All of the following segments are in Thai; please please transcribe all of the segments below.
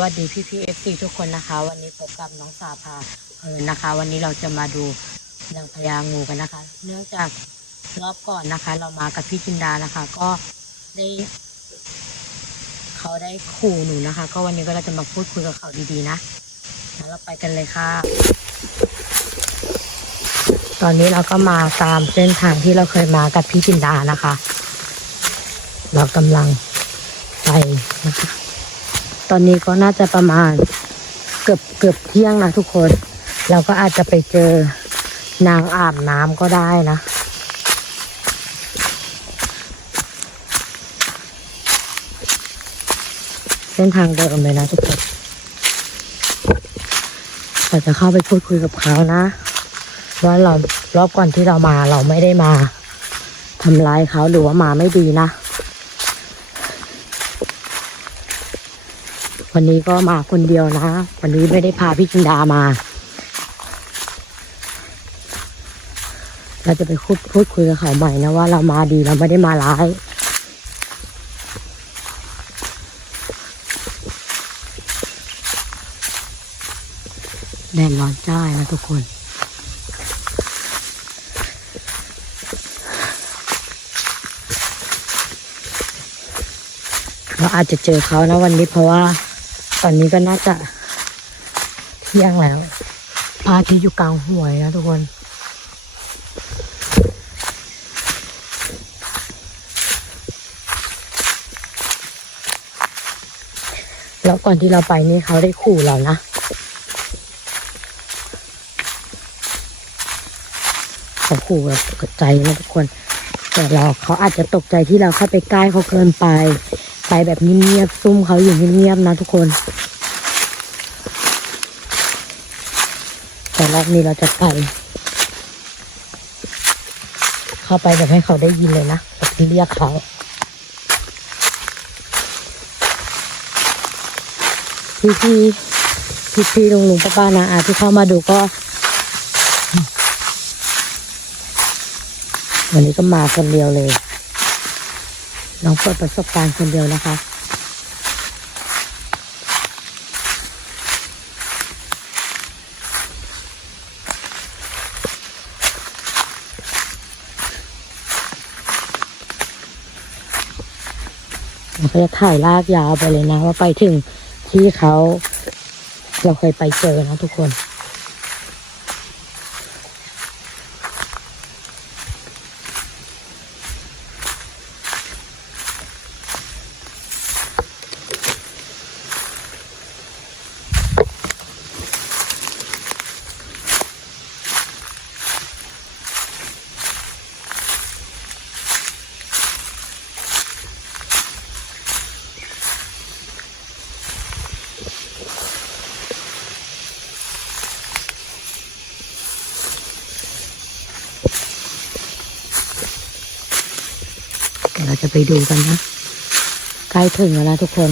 วัสดีพี่พีเอฟซีทุกคนนะคะ วันนี้พบกับน้องสาพาเพลินนะคะ วันนี้เราจะมาดูนางพญางูกันนะคะ เนื่องจากรอบก่อนนะคะ เรามากับพี่จินดานะคะ ก็ได้เขาได้ขู่หนูนะคะ ก็วันนี้ก็เราจะมาพูดคุยกับเขาดีๆนะแล้วเราไปกันเลยค่ะ ตอนนี้เราก็มาตามเส้นทางที่เราเคยมากับพี่จินดานะคะ เรากำลังไปนะคะ ตอนนี้ก็น่าจะประมาณเกือบเกือบเที่ยงนะทุกคน เราก็อาจจะไปเจอนางอาบน้ำก็ได้นะเส้นทางเดิมเลยนะทุกคนเราจะเข้าไปพูดคุยกับเขานะว่าเรารอบก่อนที่เรามาเราไม่ได้มาทำร้ายเขาหรือว่ามาไม่ดีนะ วันนี้ก็มาคนเดียวนะ วันนี้ไม่ได้พาพี่จินดามา เราจะไปพูดพูดคุยกับเขาใหม่นะว่าเรามาดีเราไม่ได้มาร้าย แดดร้อนจ้านะทุกคนเราอาจจะเจอเขานะวันนี้เพราะว่า ตอนนี้ก็น่าจะเที่ยงแล้วพาทิตย์อยู่กลางหัวยนะทุกคนแล้วก่อนที่เราไปนี่เขาได้ขู่เรานะ เขาขู่แบบตกใจนะทุกคน แต่เราเขาอาจจะตกใจที่เราเข้าไปใกล้เขาเกินไป ไปแบบเงียบๆซุ่มเขาอยู่เงียบๆนะทุกคน แต่รอบนี้เราจะไปเข้าไปแบบให้เขาได้ยินเลยนะแบบเรียกเขาพี่พี่พี่พี่ลุงลุงป้าป้านะอาที่เข้ามาดูก็ วันนี้ก็มาคนเดียวเลย น้องเปิดประสบการณ์คนเดียวนะคะเราก็จะถ่ายลากยาวไปเลยนะ ว่าไปถึงที่เขาเราเคยไปเจอนะทุกคน จะไปดูกันนะใกล้ถึงแล้วนะทุกคน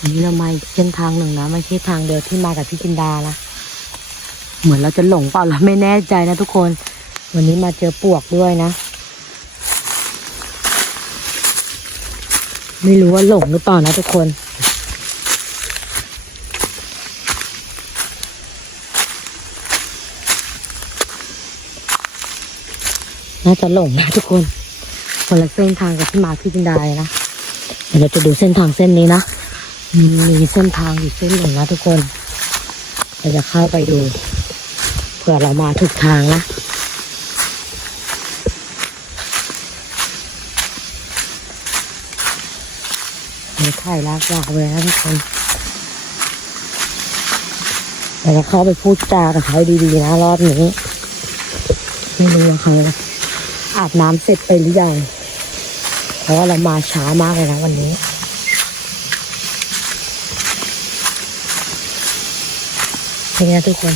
อันนี้เรามาเส้นทางหนึ่งนะไม่ใช่ทางเดียวที่มากับพี่จินดานะเหมือนเราจะหลงเปล่าเราไม่แน่ใจนะทุกคน วันนี้มาเจอปวกด้วยนะ ไม่รู้ว่าหลงหรือเปล่านะทุกคน น่าจะหลงนะทุกคนคนละเส้นทางกับที่มาพี่จินดาเลยนะเดี๋ยวเราจะดูเส้นทางเส้นนี้นะมีมีเส้นทางอยู่เส้นหนึ่งนะทุกคนเราจะเข้าไปดูเผื่อเรามาถูกทางนะมีถ่ลากยาวเลยนะทุกคนเราจะเข้าไปพูดจากับเขาดีๆนะรอบนี้ ไม่รู้ว่าเขา อาบน้ำเสร็จไปหรือยัง เพราะเรามาช้ามากเลยนะวันนี้ นี่นะทุกคน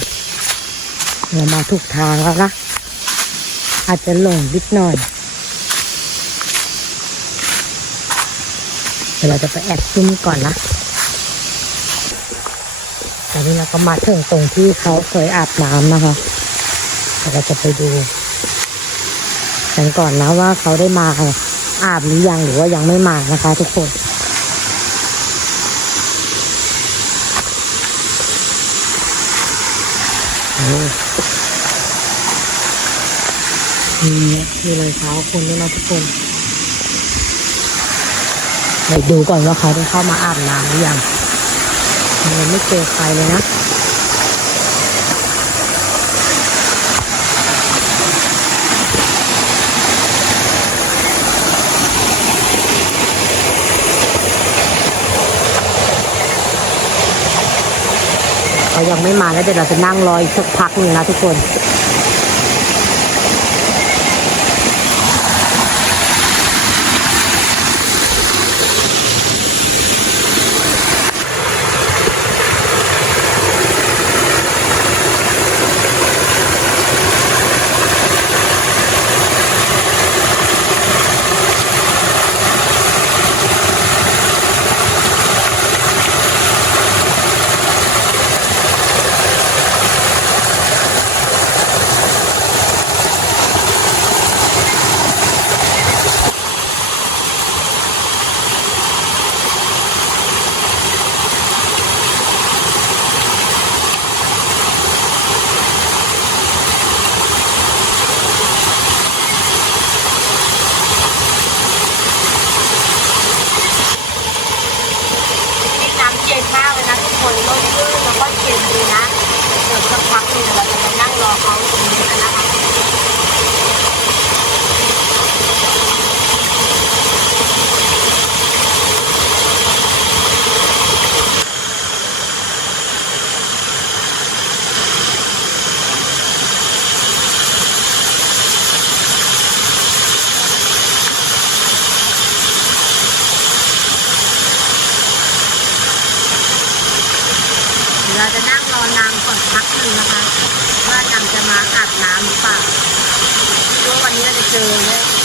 เรามาถูกทางแล้วนะอาจจะหลงนิดหน่อยเดี๋ยวเราจะไปแอบซุ่มก่อนนะตอนนี้เราก็มาถึงตรงที่เขาเคยอาบน้ำนะคะเดี๋ยวเราจะไปดู กันก่อนนะว่าเขาได้มาอาบหรือยังหรือว่ายังไม่มานะคะ ทุกคนโอ้มีมีรอยเท้าคนด้วยนะทุกคนไปดูก่อนว่าเขาได้เข้ามาอาบน้ำหรือยังยังไม่เจอใครเลยนะ ยังไม่มาแล้วเดี๋ยวเราจะนั่งรออีกสักพักหนึงนะทุกคนำเย็นมากเลยนะทุกคนร่มรื่นแล้วก็เย็นดีนะเดี๋ยวสักพักหนึงเราจะไปนั่งรอเขาตรงนี้กันนะคะ เดี๋ยวเราจะนั่งรอนาง ก่อนพักหนึ่งนะคะ ว่ายังจะมาอาบน้ำหรือเปล่าเพราะว่าวันนี้เราจะเจอเลย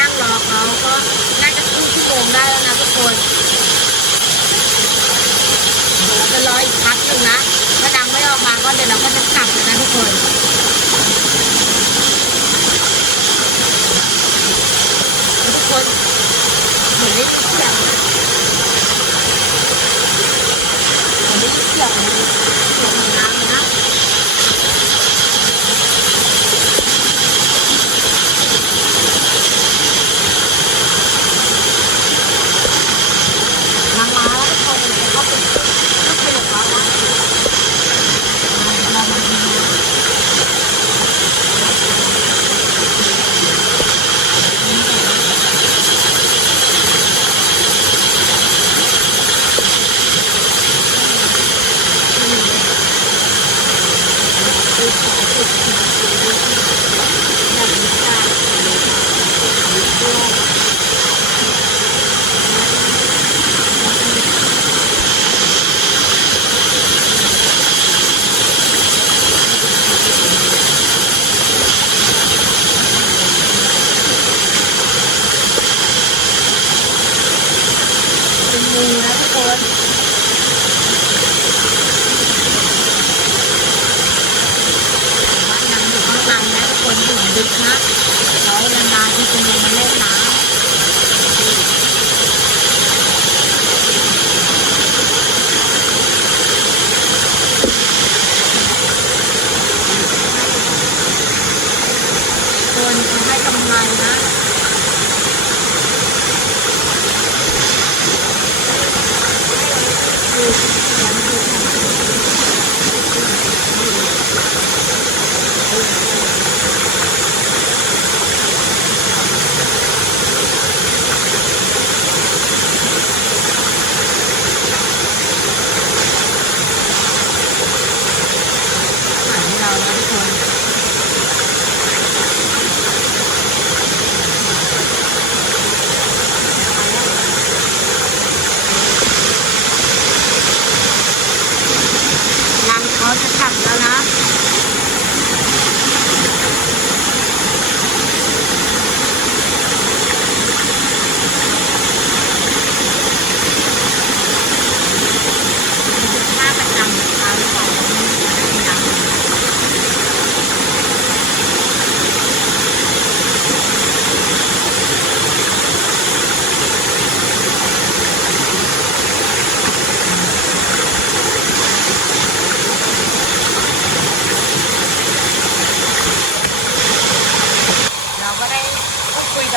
นั่งรอเขาก็น่าจะครึ่งชั่วโมงได้แล้วนะทุกคนรออีกพักหนึ่งนะ ถ้านางไม่ออกมาก็เดี๋ยวเราก็จะกลับแล้วนะทุกคนทุกคนเหมือนได้ยินเสียงนะเหมือนได้ยินเสียงนะเสียงน้ำ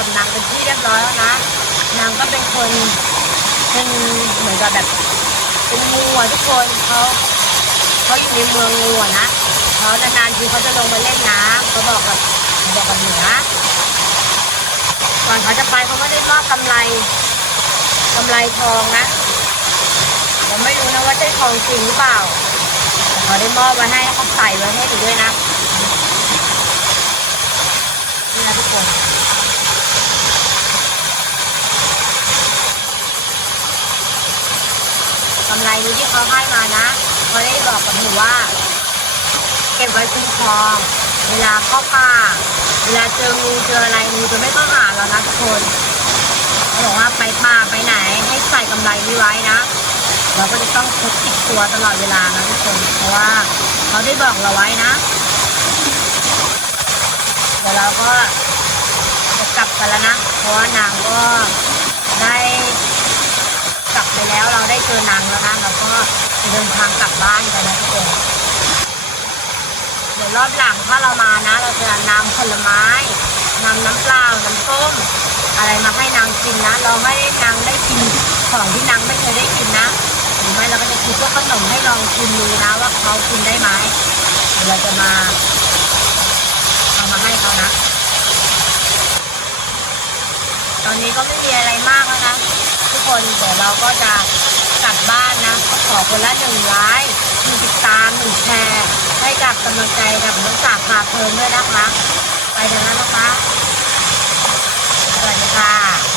กับนางเป็นที่เรียบร้อยแล้วนะ นางก็เป็นคนเป็นเหมือนกับแบบ เป็นงูอะทุกคนเขาเขาอยู่ในเมืองงูอะนะเขานานๆทีเขาจะลงมาเล่นน้ำเขาบอกกับบอกกับเหนือก่อนเขาจะไปเขาก็ได้มอบกำไรกำไรทองนะผมไม่รู้นะว่าใช่ทองจริงหรือเปล่าแต่เขาได้มอบไว้ให้เขาใส่ไว้ให้ดูด้วยนะนี่นะทุกคน กำไรนี้ที่เขาให้มานะเขาได้บอกกับหนูว่า เก็บไว้คุ้มครอง เวลาเข้าป่า เวลาเจองูเจออะไรงูจะไม่เข้าหาเรานะทุกคนเขาบอกว่าไปป่าไปไหน ให้ใส่กำไรนี้ไว้นะ เราก็จะต้องพกติดตัวตลอดเวลานะทุกคนเพราะว่าเขาได้บอกเราไว้นะเดี๋ยวเราก็จะกลับกันแล้วนะ เพราะว่านางก็ได้ ลับไปแล้วเราได้เจอนางแล้วนะเราก็เดินทางกลับบ้านกันนะทุกคนเดี๋ยวรอบหลังถ้าเรามานะ เราจะนำผลไม้นำน้ำเปล่าน้ำส้ม อะไรมาให้นางกินนะ เราให้นางได้กินของที่นางไม่เคยได้กินนะหรือไม่เราก็จะกินพวกขนมให้ลองกินดูนะว่าเขากินได้ไหมเดี๋ยวเราจะมาเอามาให้เขานะ ตอนนี้ก็ไม่มีอะไรมากแล้วนะ ทุกคนเดี๋ยวเราก็จะกลับบ้านนะขอคนละหนึ่งไลค์หนึ่งติดตามหนึ่งแชร์ให้กับกำลังใจกับน้องสาวพาเพิ่มด้วยนะคะ ไปเดี๋ยวนั้นนะคะสวัสดีค่ะ